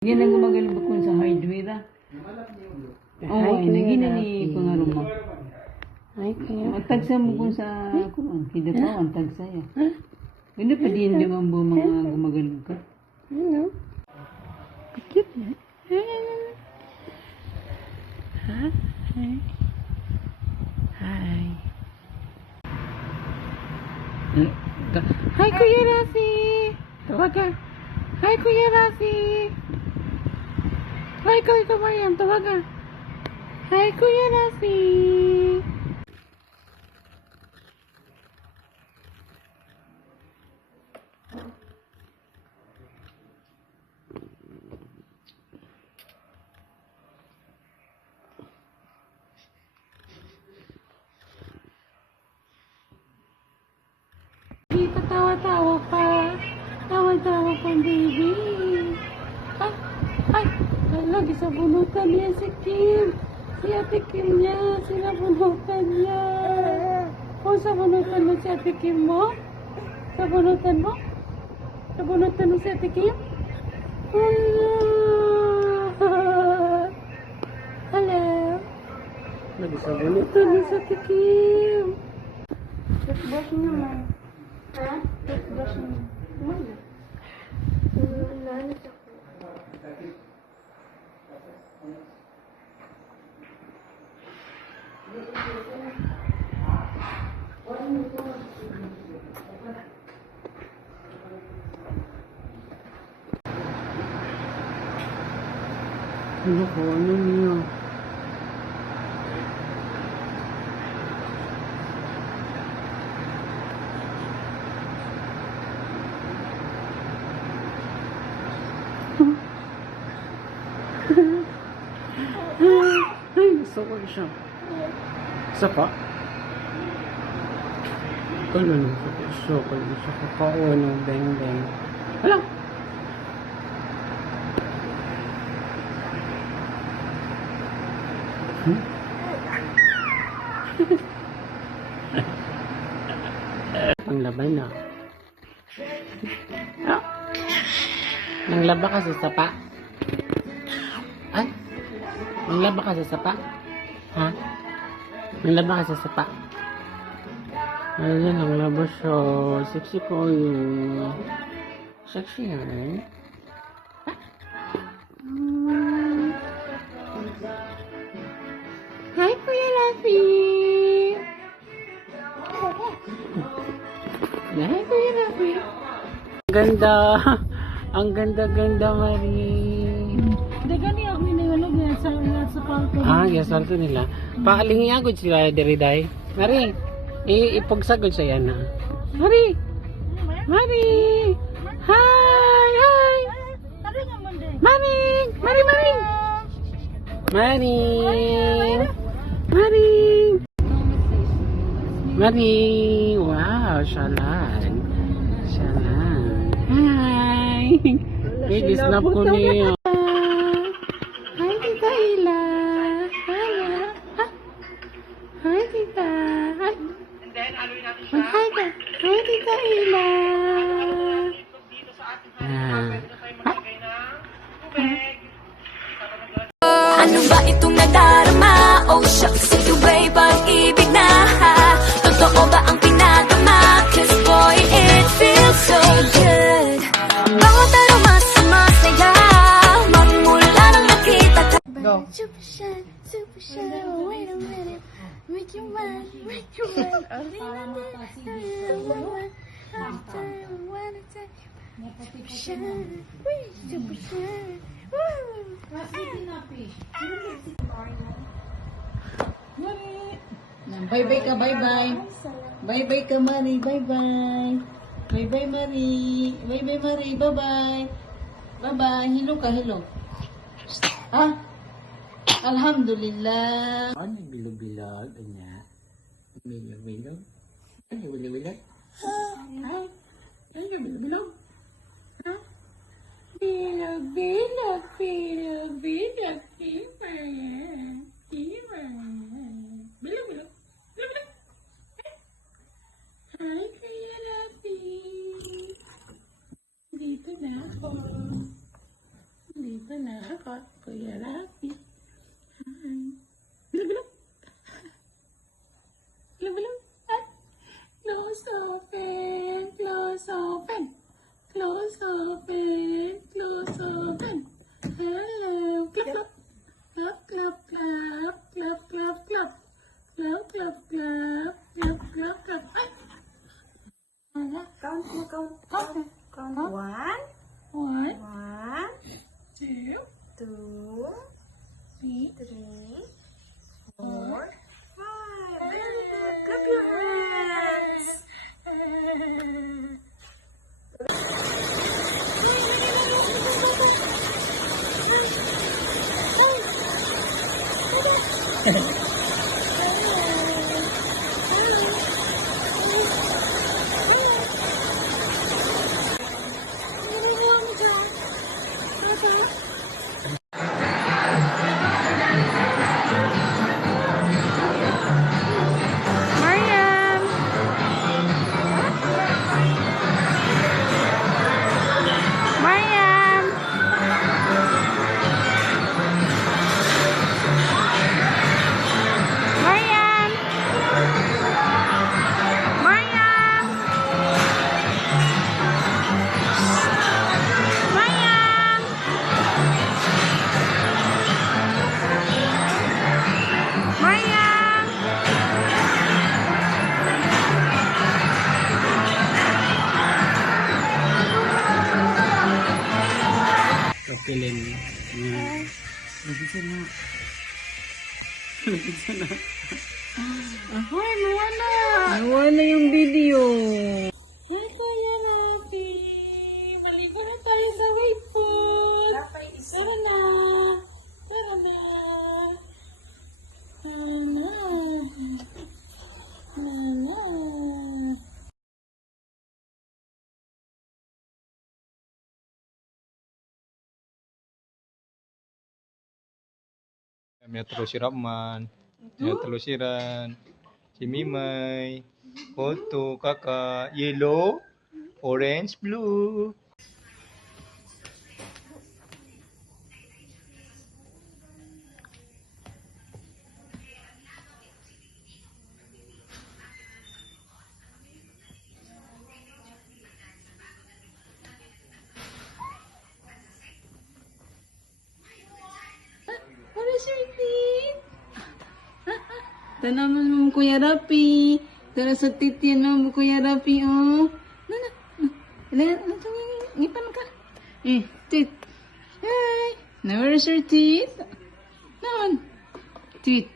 Yan ang gumagaling ba kung sa hardware ah? Oo, ay nagina ni pangaron mo. Ay, kaya. Ang tagsa mo kung sa kuan, hindi pa ang tagsa ya. Hindi pa din naman mo mga gumagaling ka. Ano? Cute na. Hi. Hi. Hi, Kuya Rafi. Tawag ka. Hi, Kuya Rafi. Hi, Kuya Mariam. Tawag ka. Hi, Kuya Rafi. Dito, tawa-tawa pa. Tawa-tawa pa, baby. Ay, lagi sa bunutan niya si Kim. Si Ate Kim niya, sinabunutan niya. O, sa bunutan mo si Ate Kim mo? Sa bunutan mo? Sa bunutan mo si Ate Kim? Hello. Lagi sa bunutan mo si Ate Kim. Toothbrush naman. Ha? Toothbrush naman. Wala. Wala. Ano ko? Ano niya? Ay, gusto ko siya. Isa pa? Kala nang gusto ko siya kakao ng beng-beng. Hala! Panglabay na. Ah! Nanglaba ka sa sapa? Ay! Nanglaba ka sa sapa? Ha? Nanglaba ka sa sapa? Ayan, nanglaba siya. Sexy ko yun. Sexy yan. Hi, Kuya Rafi! Hi, Kuya Rafi! Ang ganda! Ang ganda-ganda, Marie! Hindi gani ako iniwalag yan sa palto. Ah, yes, salto nila. Pakalingi agad sila, Deriday. Marie! Ipagsagod sa yan, ha? Marie! Marie! Hi! Hi! Tari nga man din. Marie! Marie! Marie! Marie! Marie! Marie! Wow! Shalan! Shalan! Hi! Baby, snap ko niya. Hi, Tita Ila! Hi! Hi, Tita! Hi! Hi, ka! Hi, Tita Ila! Ano ba itong nadarama? Oh shucks, ito ba'y pag-ibig na ha? Totoo ba ang pinagama? Cause boy, it feels so good. Bawat aroma sumasaya magmula nang nakita ka. Go. Super shy, wait a minute. Make you mine. Super shy. Bye-bye ka, bye-bye. Bye-bye ka, Marie, bye-bye. Bye-bye, Marie. Bye-bye, Marie, bye-bye. Bye-bye. Hello ka, hello. Ah? Alhamdulillah. Ano bilog-bilog? Anya? Bilog-bilog? Ano bilog-bilog? Ano bilog-bilog? Bilog-bilog, bilog-bilog, Kima. Kima. Bilog-bilog. Bilog-bilog. Hi, Kuya Rafi. Dito na ako. Dito na ako, Kuya Rafi. Hi. Bilog-bilog. Bilog-bilog. Ay. Close open. Close open. Close open. Close open. Hello. Clap, clap. Clap, clap, clap. Clap, clap, clap. Clap, clap, clap. Clap, clap, clap. Ay. Count mo, count. Okay. Count. Huh? 1, One, 1, 2, 2, 3, 3, 4, 5. Very good. Clap your hands. Mariam! Mariam! Mariam! Mariam! Mariam! Mariam! Kapilin. Nagisa na. Nagisa na. Ahoy, Luana! Nawala yung video. Hi, Kuya Rafi! Maligo na tayo sa wave pool! Tara na! Tara na! Nana! Nana! Metro si Rahman, Metro si Ran, si Mimay, Foto, Kakak, Yellow, Orange, Blue. What is your teeth? Tanaman mo Kuya Rafi. Tara sa teeth yan mo Kuya Rafi, oh. Nana. Ngipan ka. Teeth. Hey. Now where is your teeth? Naman. Teeth.